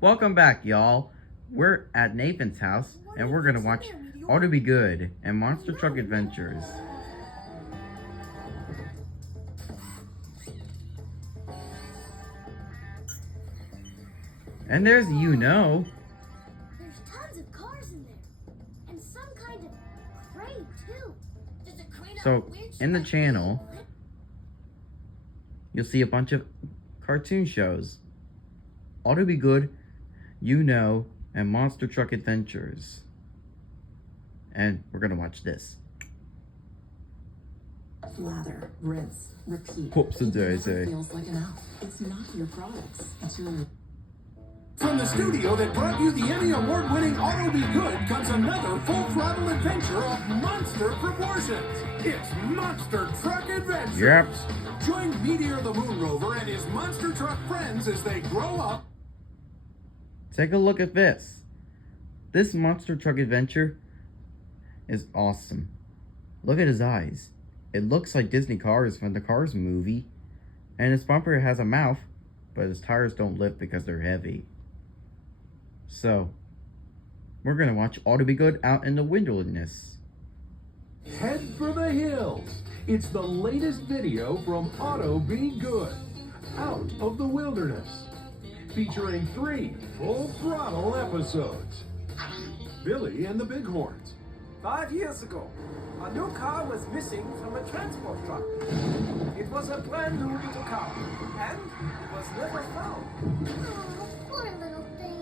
Welcome back, y'all. We're at Nathan's house, and we're gonna watch Auto B Good and Monster Truck Adventures. And there's There's tons of cars in there, and some kind of crate too. There's a crate So, in the channel, you'll see a bunch of cartoon shows. Auto B Good, and Monster Truck Adventures. And we're gonna watch this. Lather, rinse, repeat. Whoops, It never daisy. feels like enough. It's not your products. It's your... From the studio that brought you the Emmy Award-winning Auto B Good comes another full-throttle adventure of monster proportions. It's Monster Truck Adventures. Yep. Join Meteor the Moon Rover and his monster truck friends as they grow up. Take a look at this. This Monster Truck Adventure is awesome. Look at his eyes. It looks like Disney Cars from the Cars movie. And his bumper has a mouth, but his tires don't lift because they're heavy. So, we're gonna watch Auto B Good out in the wilderness. Head for the hills. It's the latest video from Auto B Good, Out of the Wilderness, featuring 3 full-throttle episodes. Billy and the Bighorns. 5 years ago, a new car was missing from a transport truck. It was a brand new little car, and it was never found. Oh, poor little thing.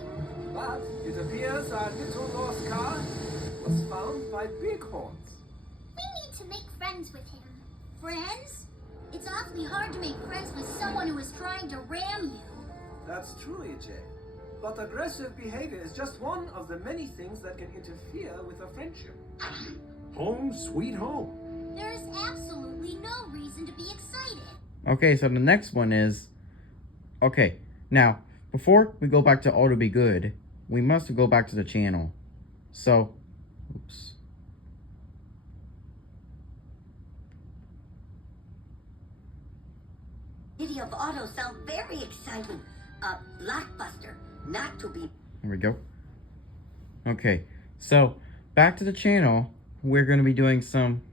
But it appears our little lost car was found by Bighorns. We need to make friends with him. Friends? It's awfully hard to make friends with someone who is trying to ram you. That's true, AJ. But aggressive behavior is just one of the many things that can interfere with a friendship. Home sweet home. There is absolutely no reason to be excited. Okay, so the next one is... Okay, now, before we go back to Auto B Good, we must go back to the channel. So, oops. City of Auto sounds very exciting. A blockbuster, not to be... There we go. Okay, so back to the channel. We're going to be doing some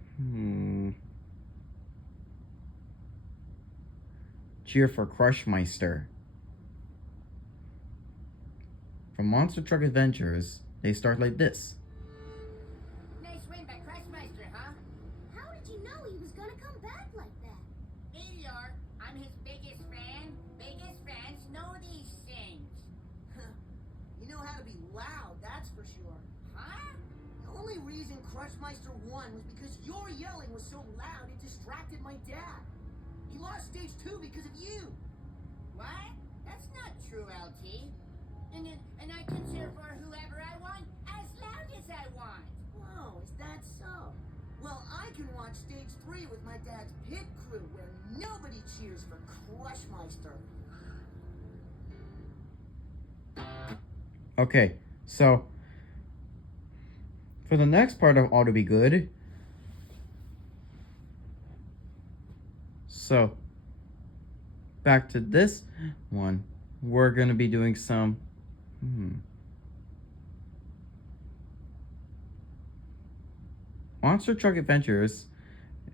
cheer for Crushmeister. From Monster Truck Adventures, they start like this. Nice win by Crushmeister, huh? How did you know he was gonna come back like that? Meteor, I'm his biggest fan. Biggest fans know these things. You know how to be loud, that's for sure. Huh? The only reason Crushmeister won was because your yelling was so loud it distracted my dad. He lost stage 2 because of you. What? That's not true, LT. And I can cheer for whoever I want as loud as I want. Whoa, is that so? Well, I can watch stage 3 with my dad's pit crew where nobody cheers for Crushmeister. Okay, so for the next part of Auto B Good, so back to this one, we're going to be doing some Monster Truck Adventures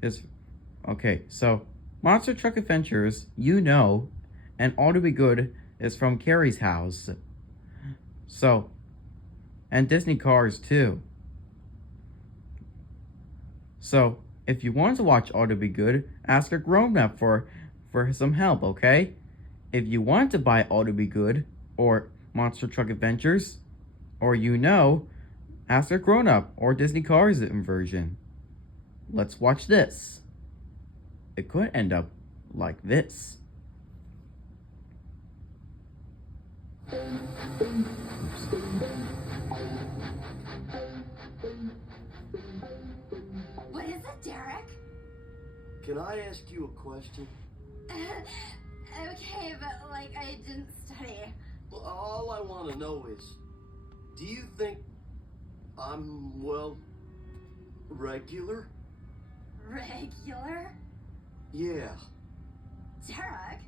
is okay, so Monster Truck Adventures, and Auto B Good is from Carrie's house. So, and Disney Cars too. So, if you want to watch Auto B Good, ask a grown-up for some help, okay? If you want to buy Auto B Good or Monster Truck Adventures, or ask a grown-up or Disney Cars version. Let's watch this. It could end up like this. What is it, Derek? Can I ask you a question? Okay, but I didn't study. Well, all I want to know is, do you think I'm, well, regular? Regular? Yeah. Derek,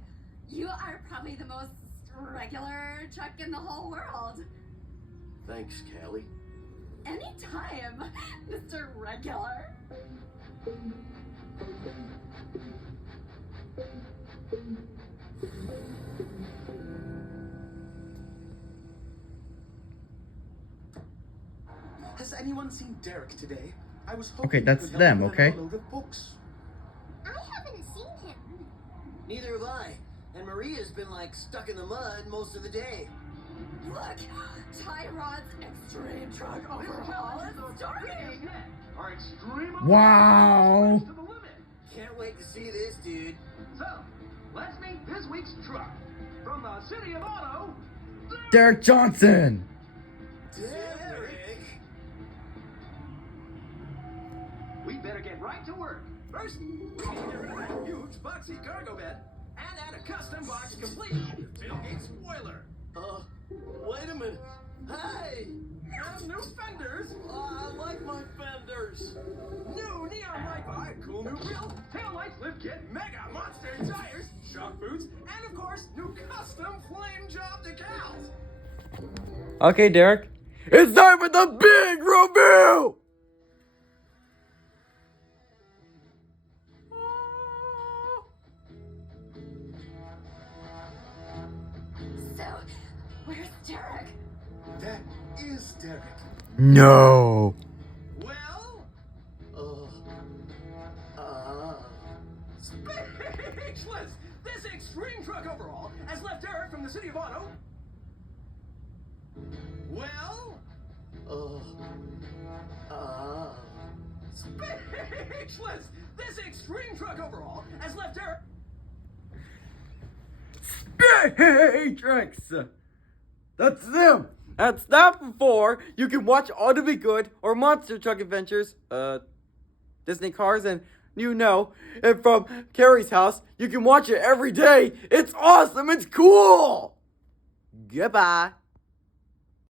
you are probably the most regular truck in the whole world. Thanks, Callie. Anytime, Mr. Regular. Has anyone seen Derek today? I was hoping Okay, you that's could help them, with okay? a load of books. I haven't seen him. Neither have I. And Maria's been like stuck in the mud most of the day. Look, Tyrod's extreme truck overhaul is starting. Are extreme Wow. to the limit. Can't wait to see this, dude. So, let's meet this week's truck. From the city of Auto, Derek Johnson. Derek! we better get right to work. First, we need to get rid of that huge boxy cargo bed and add a custom box complete with tailgate spoiler. Wait a minute. Hey! And new fenders, I like my fenders. new neon light bar, cool new grill, tail lights, lift kit, mega monster tires, shock boots, and of course, new custom flame job decals. Okay, Derek. It's time for the big review! So, where's Derek? That is Derek. No. Well, speechless! This extreme truck overhaul has left Derek from the city of Auto. Well, speechless! This extreme truck overhaul has left Derek. Matrix! That's them! That's that before. You can watch Auto B Good or Monster Truck Adventures, Disney Cars, and and from Carrie's house. You can watch it every day. It's awesome! It's cool! Goodbye.